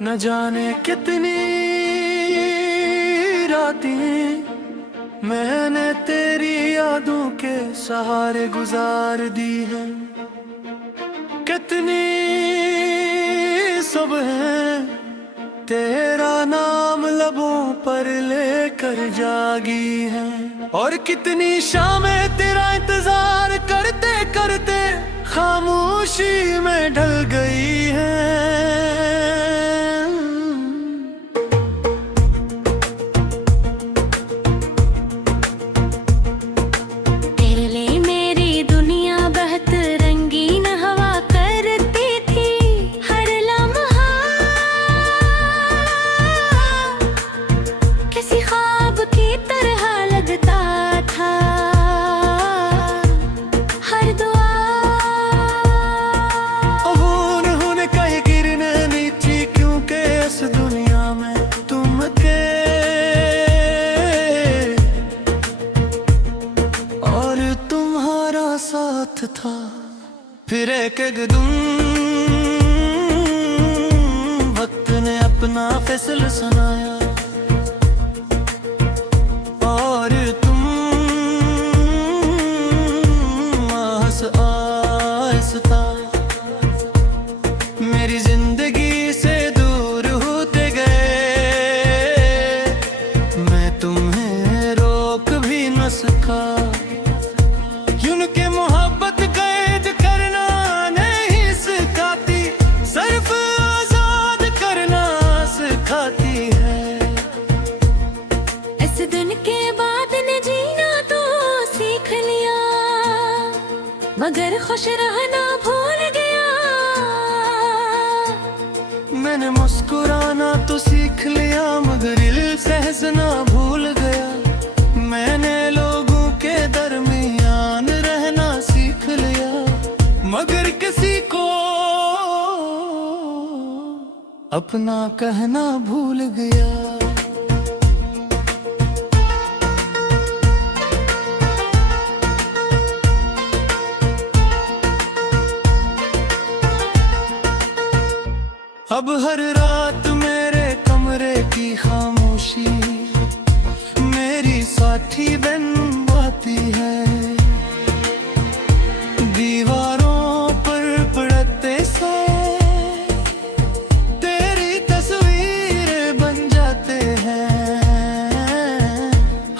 न जाने कितनी रातें मैंने तेरी यादों के सहारे गुजार दी है। कितनी सुबह तेरा नाम लबों पर लेकर जागी है, और कितनी शामें तेरा इंतजार करते करते खामोशी में ढल गई है। तेरे लिए मेरी दुनिया बहुत रंगीन हवा करती थी। हर लम्हा किसी ख्वाब की तरह लगता था। हर दुआ होने कहीं गिरने नीचे, क्योंकि इस दुनिया में तुम थे और तुम्हारा साथ था। फिर एक दिन वक्त ने अपना फैसला सुनाया, और तुम आहिस्ता मेरी जिंदगी से दूर होते गए। मैं तुम्हें रोक भी न सका, क्योंकि मोहब्बत कैद करना नहीं सिखाती, सिर्फ आजाद करना सिखाती है। इस दिन के बाद न जीना तो सीख लिया, मगर खुश रहना भूल गया। मैंने मुस्कुराना तो सीख लिया, मगर दिल से हंसना भूल गया। मैंने लोगों के दरमियान रहना सीख लिया, मगर किसी को अपना कहना भूल गया। अब हर रात मेरे कमरे की खामोशी मेरी साथी बन जाती है। दीवारों पर पड़ते से तेरी तस्वीरें बन जाते हैं।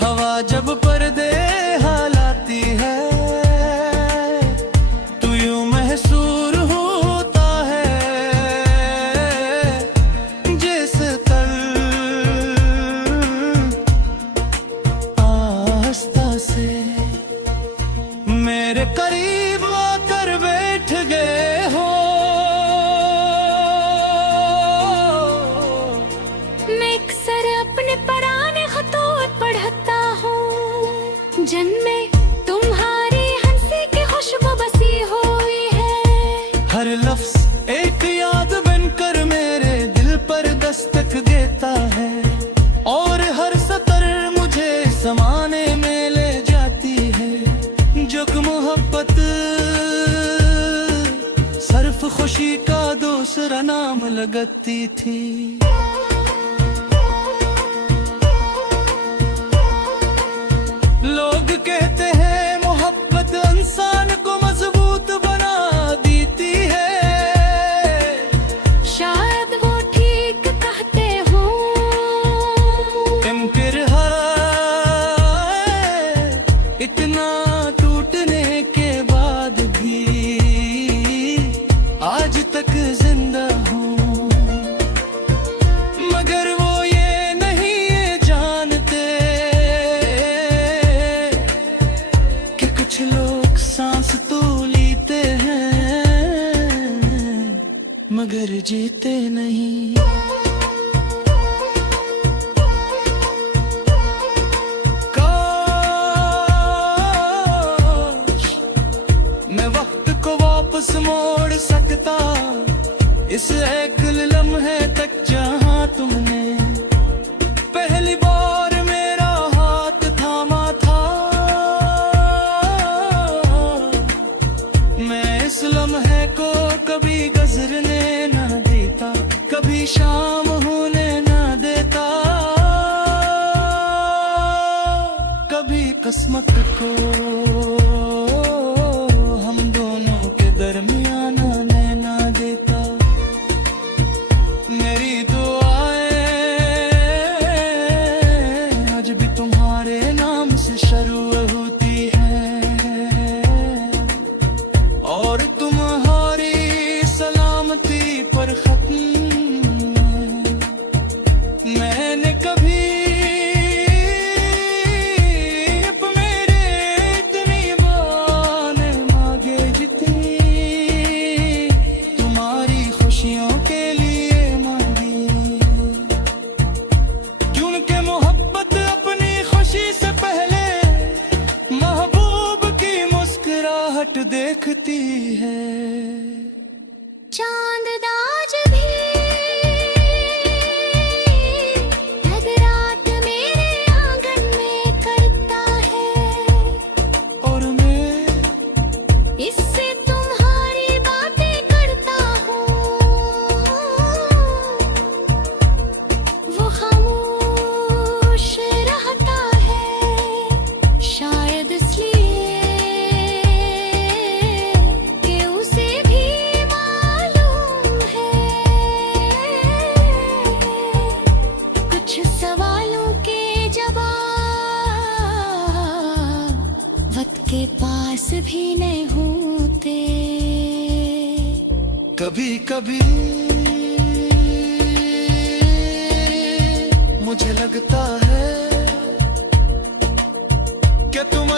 हवा जब पर्दे हिलाती है तो यूं महसूस होता है जिस तल आस्था से मेरे करीब आकर बैठ गए हो। मैं अक्सर अपने पुराने खतोत पढ़ता हूँ, जिनमें तुम्हारी हंसी की खुशबू बसी हुई है। हर लफ्ज एक याद बनकर मेरे दिल पर दस्तक देता है, और हर सतर मुझे समाने में ले जाती है। जो कि मोहब्बत सिर्फ खुशी का दूसरा नाम लगती थी। लोग कहते हैं मोहब्बत इंसान को मजबूत बना देती है। शायद वो ठीक कहते हो, इनकर इतना टूटने के बाद भी आज तक जिंदा हूँ। मगर वो ये नहीं जानते कि कुछ लोग सांस तो लेते हैं मगर जीते नहीं। मैं वक्त को वापस मोड़ सकता इस एक लम्हे तक जहां तुमने पहली बार मेरा हाथ थामा था। मैं इस लम्हे को कभी गुजरने न देता, कभी कभी शाम होने ना देता, कभी किस्मत को हम दोनों के दरमियान आने ना देता। मेरी दुआएं आज भी तुम्हारे नाम से शुरू होती हैं, और तुम्हारी सलामती पर खत्म है। मैंने कभी अब मेरे इतनी बाने मांगे जितनी तुम्हारी खुशियों के लिए मांगी, क्योंकि मोहब्बत अपनी खुशी से पहले महबूब की मुस्कुराहट देखती है। चांद दाज भी रात मेरे आंगन में करता है, और मैं इससे तुम्हारी बातें करता हूँ। वो खामोश रहता है, शायद इसलिए कि उसे भी मालूम है कुछ सवालों के जवाब वक्त के पास भी नहीं होते। कभी कभी मुझे लगता है कि तुम